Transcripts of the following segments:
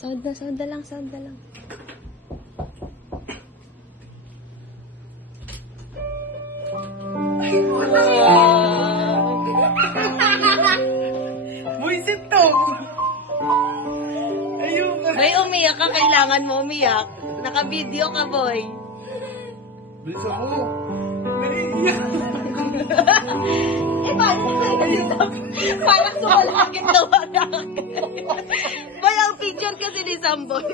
Sound na lang, sound na lang. Buisit to! Ayun ka. Boy, umiyak ka. Kailangan mo umiyak. Naka-video ka, boy. Bilisan mo. Naiiyak. Parang sumalakit daw ako. Boy, ang picture kasi ni Samboy.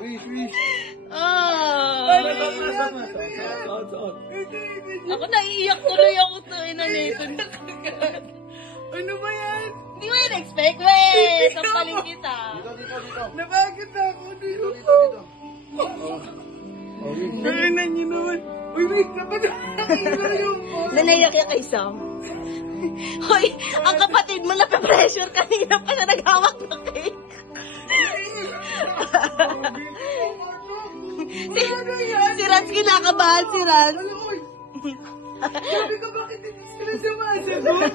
Wish. Oh. Ako naiiyak tuloy ako to. Inanito. Ano ba yan? Hindi mo yun expect, weh. Sampalin kita. Dito. Nabagod na ako dito. Nainan niyo naman. Uy, wait, napadakilan yung boss. Nanaiyak kay Sam. Hoy, ang kapatid mo nape-pressure kanina pa siya naghawak ng cake. Si Rans kinakabahan si Rans. Sabi ko, bakit hindi sila sumasagot?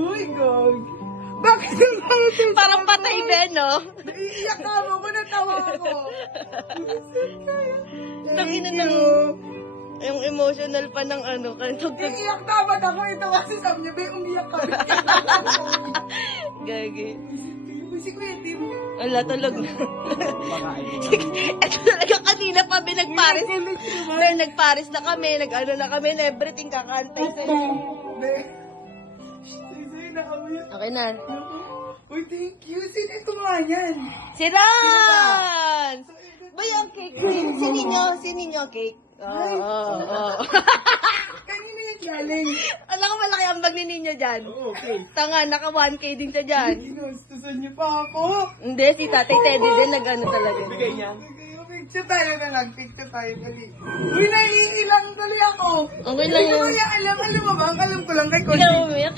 Uy, Gog. Bakit sumasagot? Parang patay din, no? Naiiyak ka mo, natawa ako. Tangina ng yung emotional pa ng ano. Naiiyak dapat ako. Ito kasi sabi niya, may umiyak ka. Gagi. Si Kuya Tim. Wala, tulog na. Ito talaga kanina pa, nagparis. Nagparis na kami, nag-ano na kami, na everything kakantay sa'yo. Sa'yo nakauyak. Okay na. Uy, thank you. Sino ito nga yan? Si Rans! Ba yung cake? Sininyo cake? Oo. Kanina yan galing. Alam ko malaki ang bag ni Ninyo dyan. Okay. Tanga, naka 1K din siya dyan. Ginustusan niyo pa ako. Hindi, si Tatay Teddy din nag-ano talaga. Bigay niya. Picture tayo na lang. Picture tayo. Dali. Uy, naiilang tuloy ako. Okay lang Hindi ko yun. kaya alam mo ba? Ang alam ko lang kay Ikaw Conchita. umiyak